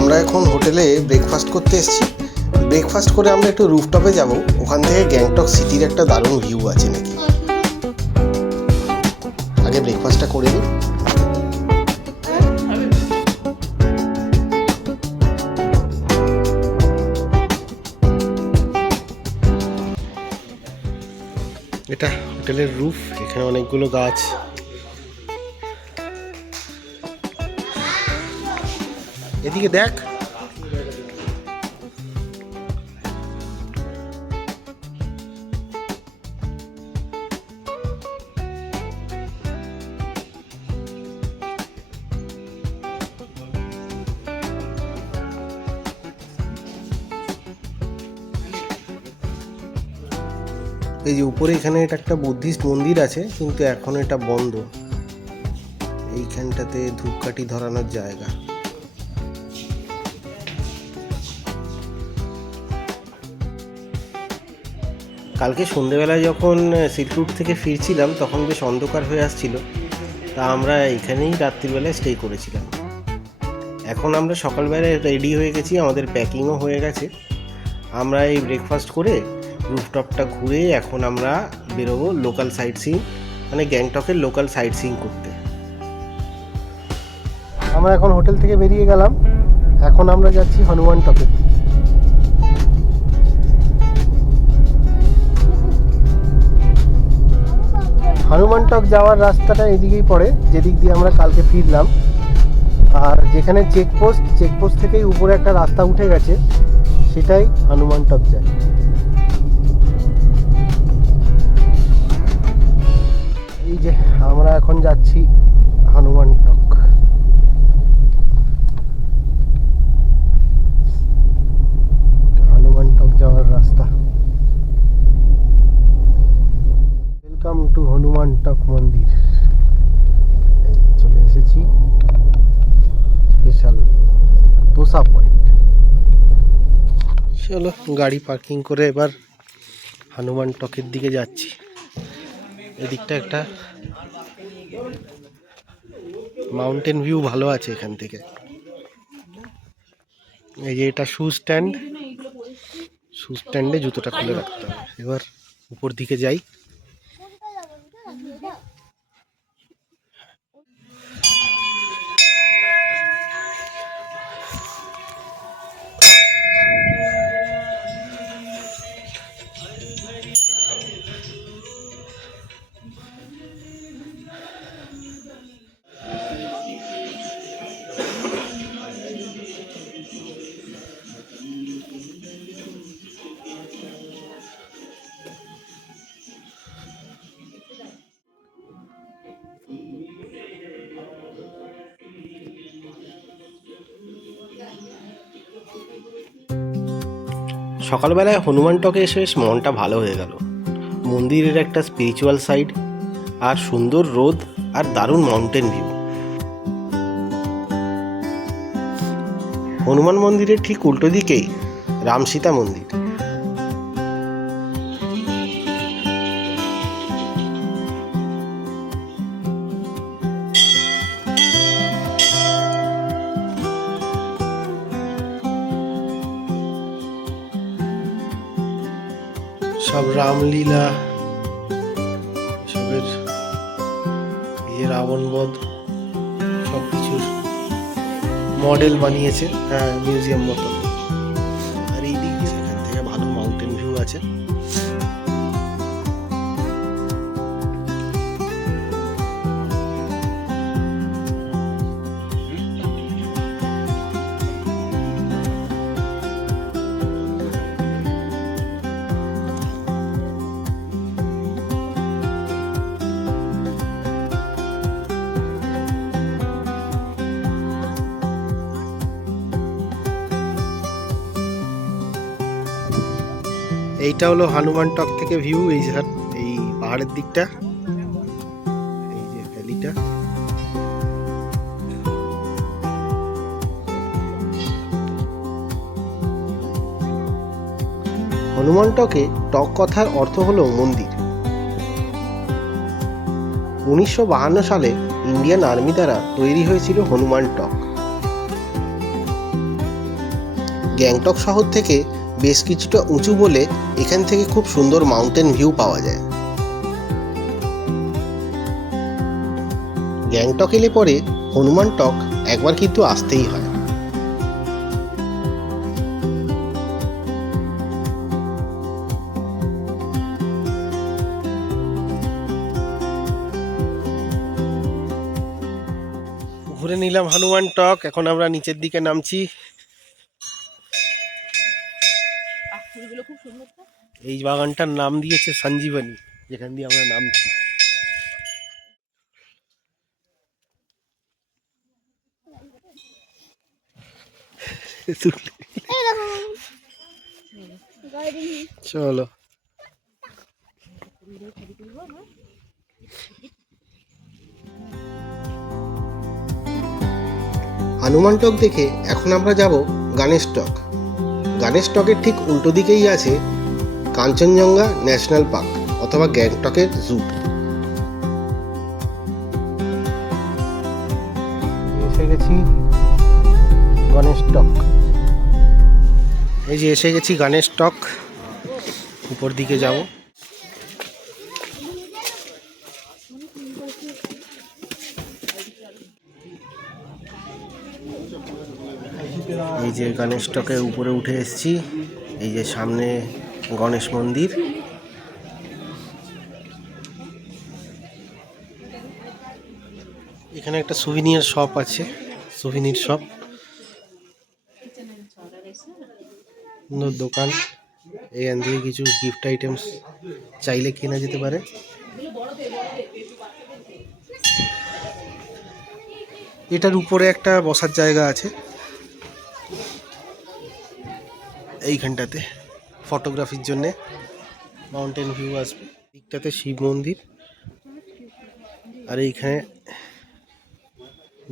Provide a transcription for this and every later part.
আমরা এখন হোটেলে ব্রেকফাস্ট করতে এসেছি। ব্রেকফাস্ট করে আমরা একটু রুফটপে যাব, ওখান থেকে গ্যাংটক সিটির একটা দারুণ ভিউ আছে নাকি। আগে ব্রেকফাস্টটা করে নিই। এটা হোটেলের রুফ, এখানে অনেকগুলো গাছ। এদিকে দেখ, এই যে উপরে এখানে এটা একটা বুদ্ধিস্ট মন্দির আছে, কিন্তু এখন এটা বন্ধ। এইখানটাতে ধূপকাঠি ধরানোর জায়গা। কালকে সন্ধেবেলায় যখন সিল্ক রুট থেকে ফিরছিলাম তখন বেশ অন্ধকার হয়ে আসছিল, তা আমরা এখানেই রাত্রিবেলায় স্টে করেছিলাম। এখন আমরা সকালবেলায় রেডি হয়ে গেছি, আমাদের প্যাকিংও হয়ে গেছে। আমরা এই ব্রেকফাস্ট করে রুফটপটা ঘুরে এখন আমরা বেরোবো লোকাল সাইট সিইং, মানে গ্যাংটকের লোকাল সাইট সিইং করতে। আমরা এখন হোটেল থেকে বেরিয়ে গেলাম, এখন আমরা যাচ্ছি হনুমান টকের দিকে। হনুমান টক যাওয়ার রাস্তাটা এদিকেই পড়ে, যেদিক দিয়ে আমরা কালকে ফিরলাম। আর যেখানে চেকপোস্ট থেকেই উপরে একটা রাস্তা উঠে গেছে, সেটাই হনুমান টক যায়। এই যে আমরা এখন যাচ্ছি হনুমান টক। হনুমান টক যাওয়ার রাস্তা। ওয়েলকাম টু হনুমান টক মন্দির। চলে এসেছি স্পেশাল দোসা পয়েন্ট। চলো গাড়ি পার্কিং করে এবার হনুমান টকের দিকে যাচ্ছি। এদিকটা একটা মাউন্টেন ভিউ ভালো আছে এখান থেকে। এই যে এটা শু স্ট্যান্ডে জুতোটা খুলে রাখতে হবে। এবার উপর দিকে যাই। সকালবেলায় হনুমান টকে এসে বেশ মনটা ভালো হয়ে গেল। মন্দিরের একটা স্পিরিচুয়াল সাইড, আর সুন্দর রোদ, আর দারুণ মাউন্টেন ভিউ। হনুমান মন্দিরের ঠিক উল্টো দিকেই রাম সীতা মন্দির। সব রামলীলা, সবের রাবণ বধ সব কিছুর মডেল বানিয়েছে, হ্যাঁ মিউজিয়াম মতো। আর এই দিক দিয়ে এখান থেকে ভালো মাউন্টেন ভিউ আছে। এইটা হলো হনুমান টক থেকে ভিউ। এই পাহাড়ের দিকটা, এই যে ভ্যালিটা। হনুমান টকে টক কথার অর্থ হলো মন্দির। 1952 সালে ইন্ডিয়ান আর্মি দ্বারা তৈরি হয়েছিল হনুমান টক। গ্যাংটক শহর থেকে বেশ কিছুটা উঁচু বলে এখান থেকে খুব সুন্দর মাউন্টেন ভিউ পাওয়া যায়। গ্যাংটক এলে পরে হনুমান টক একবার কিন্তু আসতেই হয়। ঘুরে নিলাম হনুমান টক, এখন আমরা নিচের দিকে নামছি। এই বাগানটার নাম দিয়েছে সঞ্জীবনী, যেখান দিয়ে আমরা নামছি। চলো হনুমান টক দেখে এখন আমরা যাব গণেশ টক। গণেশ টকের ঠিক উল্টো দিকেই আছে কাঞ্চনজঙ্ঘা ন্যাশনাল পার্ক অথবা গ্যাংটকের জু। এসে গেছি গণেশ টক। এই যে এসে গেছি গণেশ টক, উপর দিকে যাব। এই যে গণেশ টকের উপরে উঠে এসেছি। এই যে সামনে গণেশ মন্দির। এখানে একটা সুভিনিয়ার শপ আছে, সুভিনির শপ, দোকান। এখান থেকে কিছু গিফট আইটেমস চাইলে কেনা যেতে পারে। এটার উপরে একটা বসার জায়গা আছে, এইখানটাতে ফটোগ্রাফির জন্য মাউন্টেন ভিউ আসবে। দিকটাতে শিব মন্দির, আর এইখানে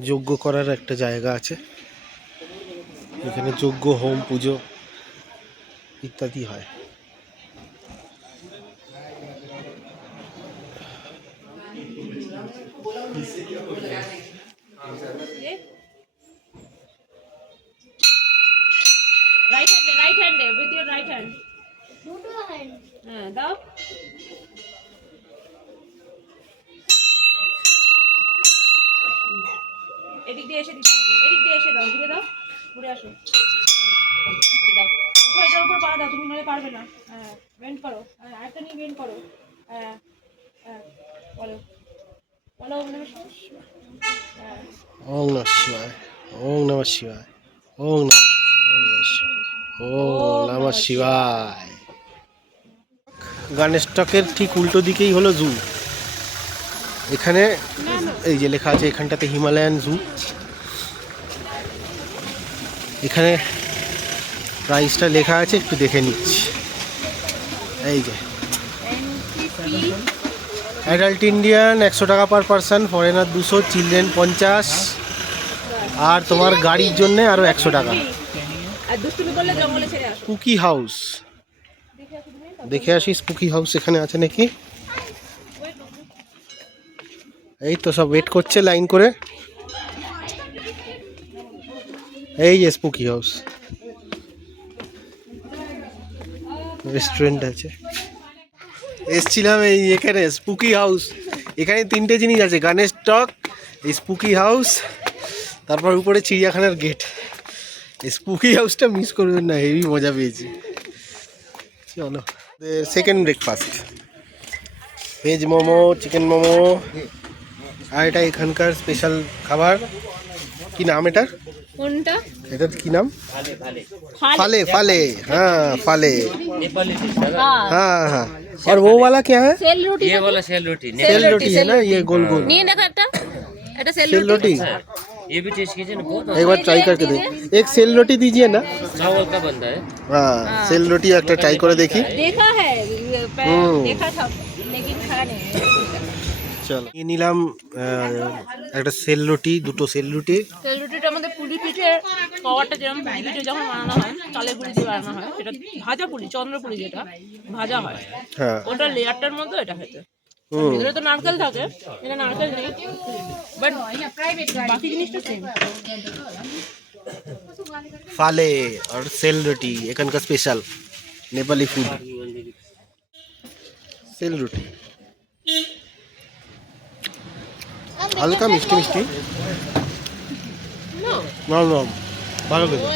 যজ্ঞ করার একটা জায়গা আছে। এখানে যজ্ঞ, হোম, পুজো ইত্যাদি হয়। Right hand with your right hand. দাও। এদিক দিয়ে এসে দিতে হবে, এদিক দিয়ে এসে দাও, ঘুরে দাও, ঘুরে আসো, দাও এটার উপর পা দাও, তুমি নলে পারবে না। হ্যাঁ, বেন্ড করো, আরেকটা নিয়ে বেন্ড করো। হ্যাঁ হ্যাঁ, বলো বলো ওম নমঃ শিবায়। ওম নমঃ শিবায়, ওম নমঃ শিবায়, ওম নমঃ শিবায়। গণেশ টকের ঠিক উল্টো দিকেই হলো জু। এখানে এই যে লেখা আছে এখানটাতে হিমালয়ান জু। এখানে প্রাইসটা লেখা আছে, একটু দেখে নিচ্ছি। এই যে অ্যাডাল্ট ইন্ডিয়ান 100 টাকা পার পারসন, ফরেনার 200, চিলড্রেন 50, আর তোমার গাড়ির জন্য আরও 100 টাকা। স্পুকি হাউস, দেখে আসি স্পুকি হাউস এখানে আছে নাকি। এই তো সব ওয়েট করছে লাইন করে। এই যে স্পুকি হাউস, রেস্টুরেন্ট আছে। এসছিলাম এই এখানে স্পুকি হাউস। এখানে 3টে জিনিস আছে, গণেশ টক, স্পুকি হাউস, তারপর উপরে চিড়িয়াখানার গেট। স্পুকি হাউসটা মিস করবেন না, হেভি মজা পেয়েছি। চলো, second breakfast, veg momo, chicken momo, আর এটা এখানকার স্পেশাল খাবার। কি নাম এটার? কোনটা? এটার কি নাম? फाले फाले, हाँ फाले, हाँ हाँ। और वो वाला क्या है? सेल रोटी। ये वाला सेल रोटी सेल रोटी है ना, ये गोल गोल নিয়ে দেখো একটা, এটা সেল सेल रोटी। ये भी टेस्ट कीजिए ना, बहुत एक बार ट्राई करके दे, एक सेल रोटी दीजिए ना। चावल का बनता है। हाँ, सेल रोटी একটা ট্রাই করে দেখি। देखा है, देखा था लेकिन खाया नहीं। চলো, নিয়ে নিলাম একটা সেল রুটি, দুটো সেল রুটি। সেল রুটিটার মধ্যে পুলি পিঠে কভারটা যেরকম পুলি পিঠে যখন বানানো হয়, চালের গুঁড়ি দিয়ে বানানো হয়, সেটা ভাজা পুলি, চন্দ্রপুলি যেটা ভাজা হয়, হ্যাঁ, ওটা লেয়ারটার মধ্যে এটা খেতে। ভিতরে তো নারকেল থাকে, এটা নারকেল নেই, বাট বাকি জিনিসটা সেম। ফালে আর সেল রুটি এখানকার স্পেশাল নেপালি ফুড। সেল রুটি হালকা মিষ্টি মিষ্টি, নরম নরম, ভালো খেতে।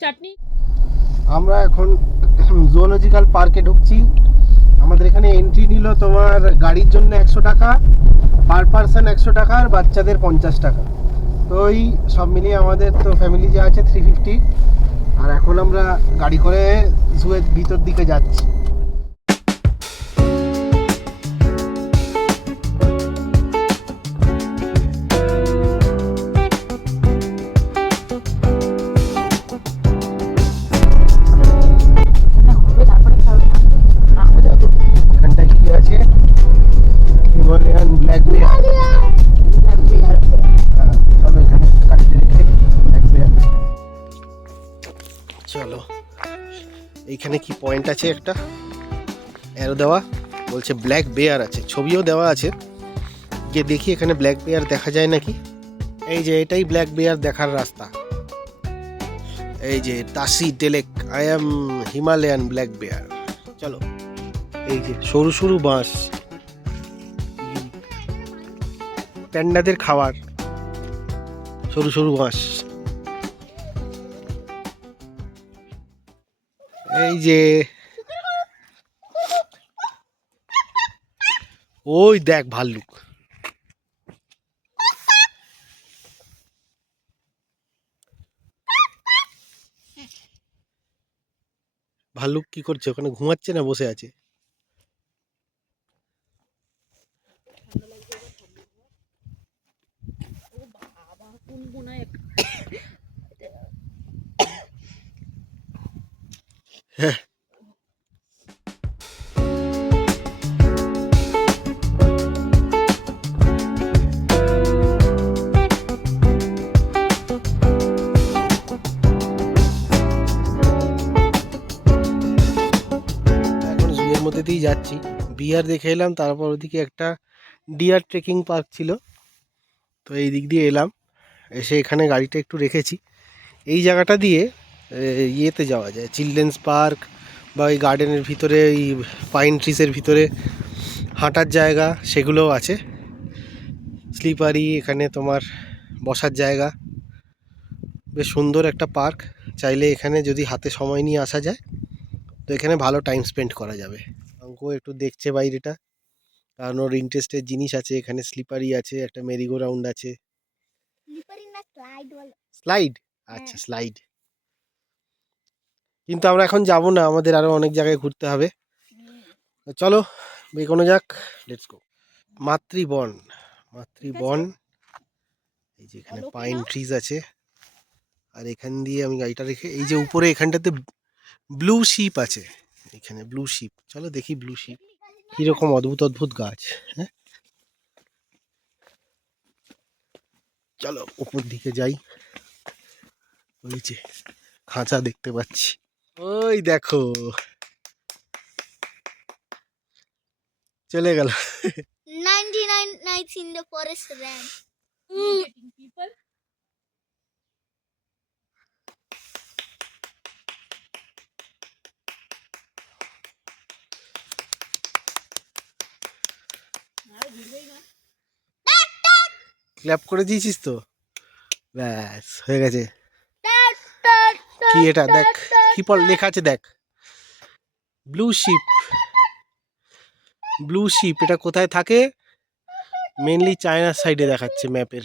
চাটনি আমরা এখন জুওলজিক্যাল পার্কে ঢুকছি। আমাদের এখানে এন্ট্রি নিল তোমার গাড়ির জন্য 100 টাকা, পার পারসন 100 টাকা, আর বাচ্চাদের 50 টাকা। তো এই সব মিলিয়ে আমাদের তো ফ্যামিলি যা আছে 350। আর এখন আমরা গাড়ি করে জুয়ের ভিতর দিকে যাচ্ছি। এখানটায় কি আছে? Himalayan black bear. চলো এখানে গাড়িতে রেখে ব্ল্যাক বেয়ার। চলো, এইখানে কি পয়েন্ট আছে, একটা অ্যারো দেওয়া, বলছে ব্ল্যাক বেয়ার আছে, ছবিও দেওয়া আছে। গিয়ে দেখি এখানে ব্ল্যাক বেয়ার দেখা যায় নাকি। এই যে এটাই ব্ল্যাক বেয়ার দেখার রাস্তা। এই যে তাসি টেলেক, I am Himalayan black bear. চলো, এই যে সরু সরু বাঁশ, প্যান্ডাদের খাবার, সরু সরু বাঁশ। এই যে ওই দেখ ভাল্লুক। ভাল্লুক কি করছে ওখানে, ঘুমাচ্ছে না বসে আছে? হ্যাঁ, এখন জুয়ের মধ্যে দিয়েই যাচ্ছি। বিয়ার দেখে এলাম, তারপর ওদিকে একটা ডিয়ার ট্রেকিং পার্ক ছিল, তো এই দিক দিয়ে এলাম। এসে এখানে গাড়িটা একটু রেখেছি। এই জায়গাটা দিয়ে ইয়েতে যাওয়া যায়, চিলড্রেন্স পার্ক বা ওই গার্ডেনের ভিতরে, ওই পাইন ট্রিসের ভিতরে হাঁটার জায়গা সেগুলোও আছে। স্লিপারি, এখানে তোমার বসার জায়গা, বেশ সুন্দর একটা পার্ক। চাইলে এখানে যদি হাতে সময় নিয়ে আসা যায় তো এখানে ভালো টাইম স্পেন্ড করা যাবে। অঙ্ক একটু দেখছে বাইরেটা, কারণ ওর ইন্টারেস্টের জিনিস আছে এখানে। স্লিপারি আছে, একটা মেরিগো রাউন্ড আছে। স্লাইড, আচ্ছা স্লাইড। কিন্তু আমরা এখন যাব না, আমাদের আরো অনেক জায়গায় ঘুরতে হবে। তো চলো বেরোনো যাক, লেটস গো। মাতৃবন, মাতৃবন। এই যে এখানে পাইন ট্রিজ আছে, আর এখান দিয়ে আমি গাড়িটা রেখে, এই যে উপরে এখানটাতে ব্লু শিপ আছে, এখানে ব্লু শিপ। চলো দেখি ব্লু শিপ কিরকম, অদ্ভুত অদ্ভুত গাছ। হ্যাঁ চলো উপর দিকে যাই। ওই যে খাঁচা দেখতে পাচ্ছি, ওই দেখো চলে গেল। 99 nights in the forest ran. people. Clap করে দিয়েছিস তো, ব্যাস হয়ে গেছে। কি এটা দেখ, কি পর লেখা আছে দেখ, ব্লু শিপ। ব্লু শিপ এটা কোথায় থাকে? মেনলি চায়নার সাইডে দেখাচ্ছে ম্যাপের।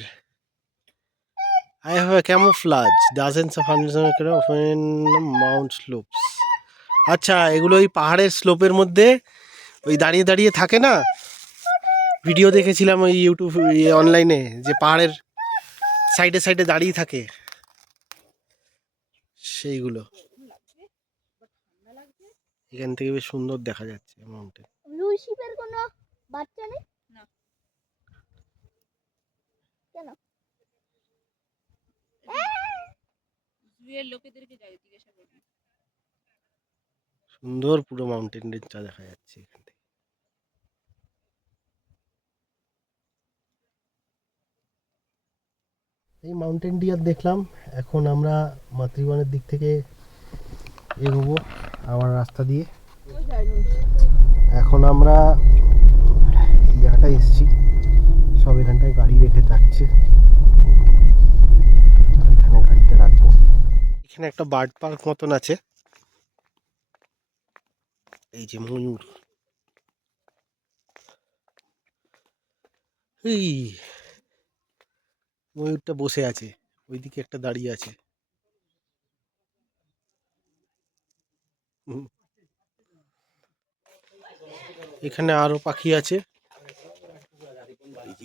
I have a camouflage, dozens of hundreds of Mount slopes. আচ্ছা, এগুলো ওই পাহাড়ের স্লোপের মধ্যে ওই দাঁড়িয়ে দাঁড়িয়ে থাকে না, ভিডিও দেখেছিলাম ওই ইউটিউব অনলাইনে, যে পাহাড়ের সাইডে সাইডে দাঁড়িয়ে থাকে সেইগুলো। এখান থেকে বেশ সুন্দর দেখা যাচ্ছে মাউন্টেন। লুসিফের কোনো বাচ্চা নেই? না। কেন? জুয়ের লোকেদেরকে যাই জিজ্ঞাসা করবি। সুন্দর পুরো মাউন্টেন রেঞ্জটা দেখা যাচ্ছে এখান থেকে। এই মাউন্টেন ডিয়ার দেখলাম। এখন আমরা মাতৃবনের দিক থেকে এগোবো আমার রাস্তা দিয়ে। এখন আমরা এই জায়গাটায় এসেছি, সব এখানটায় গাড়ি রেখে যাচ্ছে, এখানে গাড়িটা রাখবো। এখানে একটা বার্ড পার্ক মতন আছে, এই যে ময়ূর, এই ময়ূরটা বসে আছে, ওইদিকে একটা দাঁড়িয়ে আছে। এখানে আরো পাখি আছে,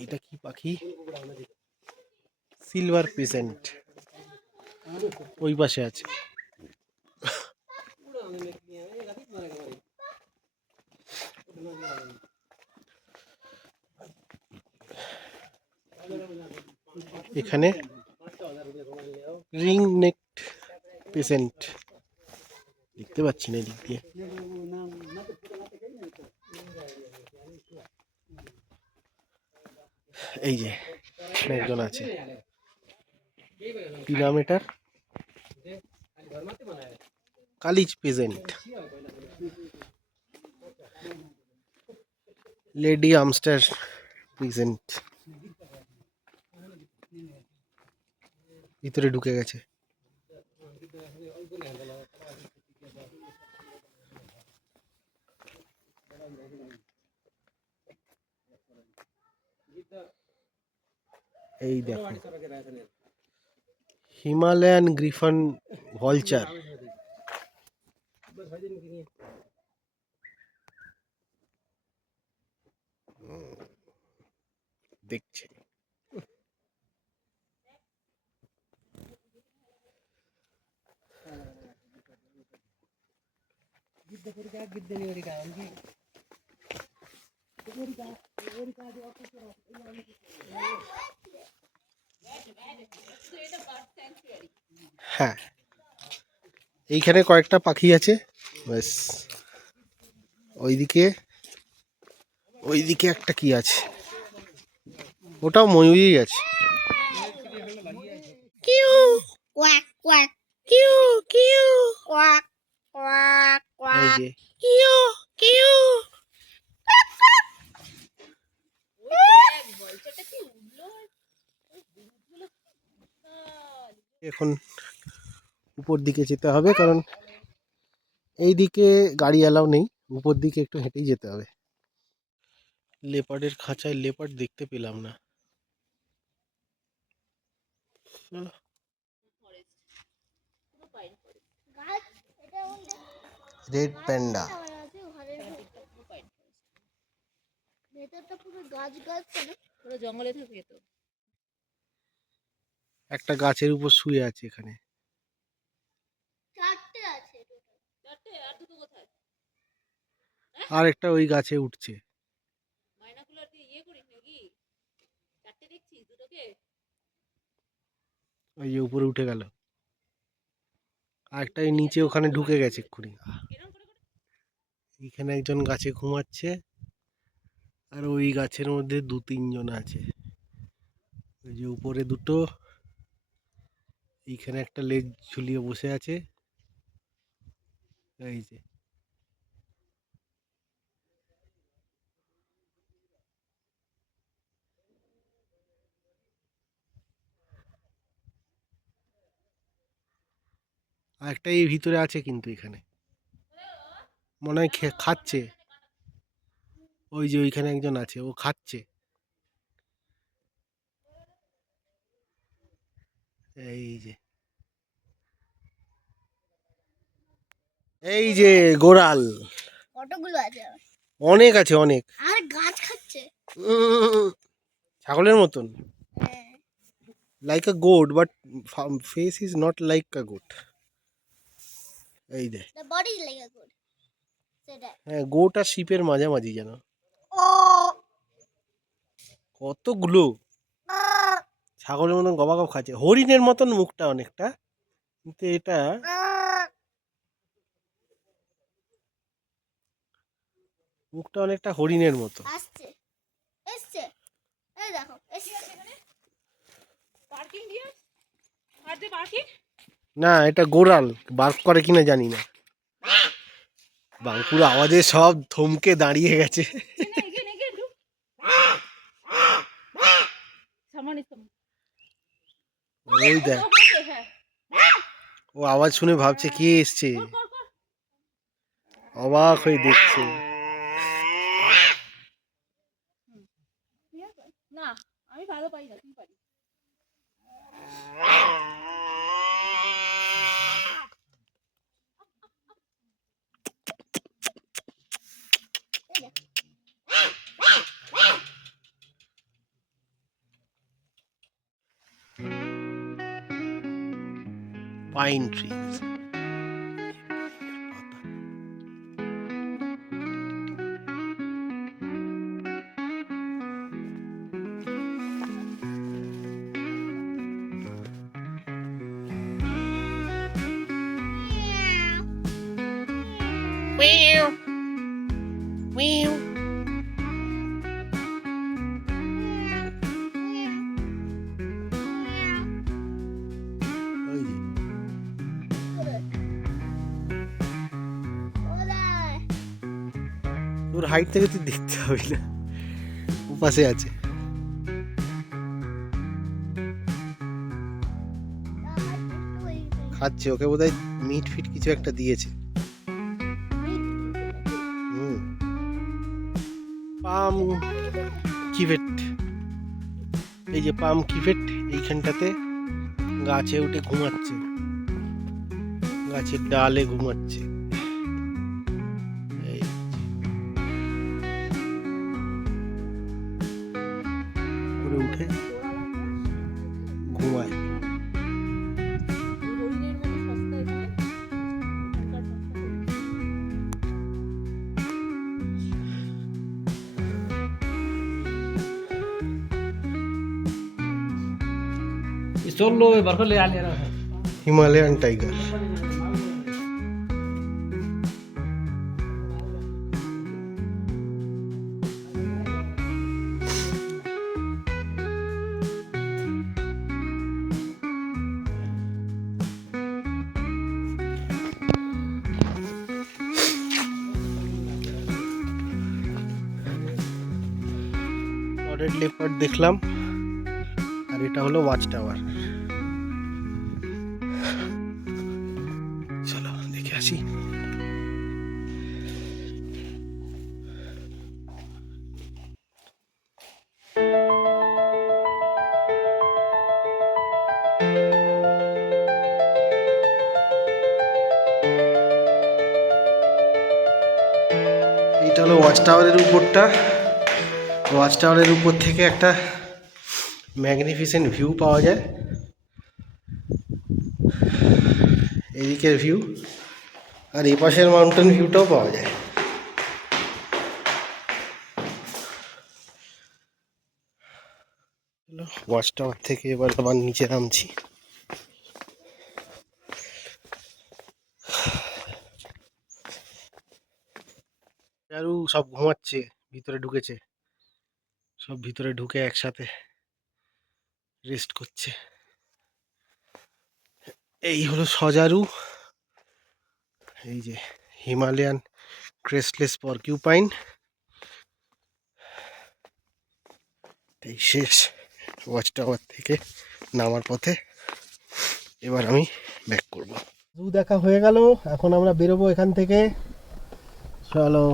এটা কি পাখি? সিলভার পিজেন্ট ওই পাশে আছে। এখানে রিং নেকড পিজেন্ট দেখতে পাচ্ছি না এদিক দিয়ে। এই যে এখানে একজন আছে, কি নাম এটার? Kalij peasant, lady আমস্টার peasant. ভিতরে ঢুকে গেছে। এই দেখো হিমালয়ান গ্রিফন ভলচার। দেখছে হ্যাঁ, এইখানে কয়েকটা পাখি আছে ব্যাস। ওইদিকে ওইদিকে একটা কি আছে, ওটাও ময়ূরই আছে। কিউ Quack, quack, কিউ কিউ, quack, quack, এই quack. যে কিউ কিউ। এখন উপর দিকে যেতে হবে, কারণ এই দিকে গাড়ি অ্যালাউ নেই, উপর দিকে একটু হেঁটেই যেতে হবে। লেপার্ডের খাঁচায় লেপার্ড দেখতে পেলাম না। চলো। রেড প্যান্ডা, ভেতরটা পুরো গাছ গাছ কেন? পুরো জঙ্গলে থাকে তো। একটা গাছের উপর শুয়ে আছে এখানে। চারটে আছে total. চারটে, আর দুটো কোথায়? আর একটা ওই গাছে উঠছে। মাইনাকুলার দিয়ে ইয়ে করিস নাকি? চারটে দেখছিস দুটোকে? ওই যে উপরে উঠে গেল, আর একটা এই নিচে ওখানে ঢুকে গেছে এক্ষুনি। এরকম করে করে এখানে একজন গাছে ঘুমাচ্ছে, আর ওই গাছের মধ্যে দু তিনজন আছে। ওই যে উপরে দুটো, এইখানে একটা লেজ ঝুলিয়ে বসে আছে, এই যে। আর একটা এই ভিতরে আছে কিন্তু এখানে, মনে হয় খাচ্ছে। ওই যে ওইখানে একজন আছে, ও খাচ্ছে। এই যে এই যে গোরাল, কতগুলো আছে? অনেক আছে অনেক। আর গাছ খাচ্ছে। ছাগলের মতন, হ্যাঁ। Like a goat, but face is not like a goat. এই দেখ, The body is like a goat. Say that. হ্যাঁ গোট আর শিপের মাঝামাঝি যেন। Oh. কতগুলো ছাগলের মতন গবাগব খাচ্ছে, হরিণের মতন মুখটা অনেকটা, কিন্তু এটা মুখটা অনেকটা হরিণের মতো। আসছে এসছে, এই দেখো এসছে। পার্কিং দিয়ে দে পাখি। না, এটা গোরাল, বার্ক করে কিনা জানি না। বাঙ্কুর আওয়াজে সব থমকে দাঁড়িয়ে গেছে। এগিয়ে ঢুক। সামনে ওই দেখ, হ্যাঁ ও আওয়াজ শুনে ভাবছে কে এসছে, কর। অবাক হয়ে দেখছে। ঠিক আছে? না আমি ভালো পাই না, তুই পারি। Pine trees. ওই যে, তোর হাইট থেকে তুই দেখতে হবে না, উপাসে আছে। খাচ্ছে, ওকে বোধহয় মিট ফিট কিছু একটা দিয়েছে। পাম কিভেট, এই যে পাম কিভেট এইখানটাতে গাছে উঠে ঘুমাচ্ছে, গাছের ডালে ঘুমাচ্ছে। এই করে উঠে ঘুমায়। Solo barco le ali era. Himalayan tiger. Red leopard দেখলাম, আর এটা হলো ওয়াচ টাওয়ার। চলো দেখে আসি। এইটা হলো ওয়াচ টাওয়ারের উপরটা। ওয়াচ টাওয়ারের উপর থেকে একটা ম্যাগনিফিসেন্ট ভিউ পাওয়া যায়। এদিকের ভিউ আর এই পাশের মাউন্টেন ভিউটাও পাওয়া যায়। ওয়াচ টাওয়ার থেকে এবার আবার নিচে নামছি। আরও সব ঘুমাচ্ছে, ভিতরে ঢুকেছে, সব ভিতরে ঢুকে একসাথে রেস্ট করছে। এই হলো সজারু, এই যে হিমালয়ান ক্রেস্টলেস পরকিউপাইন। এই শেষ ওয়াচ টাওয়ার থেকে নামার পথে। এবার আমি ব্যাক করব। জু দেখা হয়ে গেল, এখন আমরা বেরোবো এখান থেকে। চলো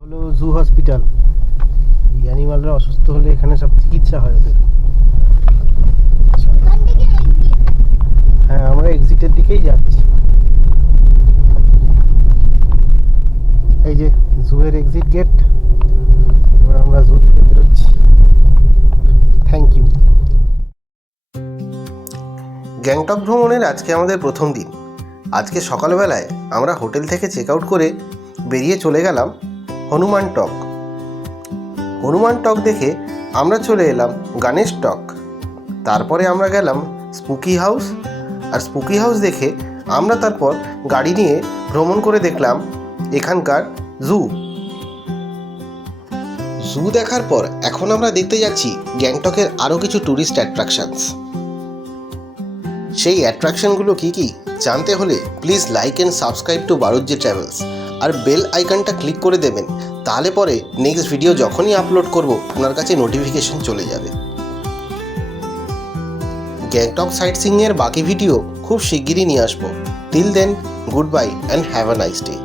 হলো জু হসপিটাল। এই অ্যানিমালরা অসুস্থ হলে এখানে সব চিকিৎসা হয় ওদের। হ্যাঁ, আমরা এক্সিটের দিকেই যাচ্ছি। এই যে জুয়ের এক্সিট গেট, এবার আমরা জু থেকে বেরোচ্ছি। Thank you. গ্যাংটক ভ্রমণের আজকে আমাদের প্রথম দিন। আজকে সকালবেলায় আমরা হোটেল থেকে চেক আউট করে বেরিয়ে চলে গেলাম হনুমান টক। হনুমান টক দেখে আমরা চলে এলাম গণেশ টক। তারপরে আমরা গেলাম স্পুকি হাউস, আর স্পুকি হাউস দেখে আমরা তারপর গাড়ি নিয়ে ভ্রমণ করে দেখলাম এখানকার জু। জু দেখার পর এখন আমরা দেখতে যাচ্ছি গ্যাংটকের আরও কিছু ট্যুরিস্ট অ্যাট্রাকশনস। সেই অ্যাট্রাকশনগুলো কী কী জানতে হলে please like and subscribe to Baruji travels আর বেল আইকনটা ক্লিক করে দেবেন, তাহলে পরে নেক্সট ভিডিও যখনই আপলোড করব আপনার কাছে নোটিফিকেশন চলে যাবে। গ্যাংটক সাইট সিইংয়ের বাকি ভিডিও খুব শিগগিরই নিয়ে আসবো। Till then, good bye and have a nice day.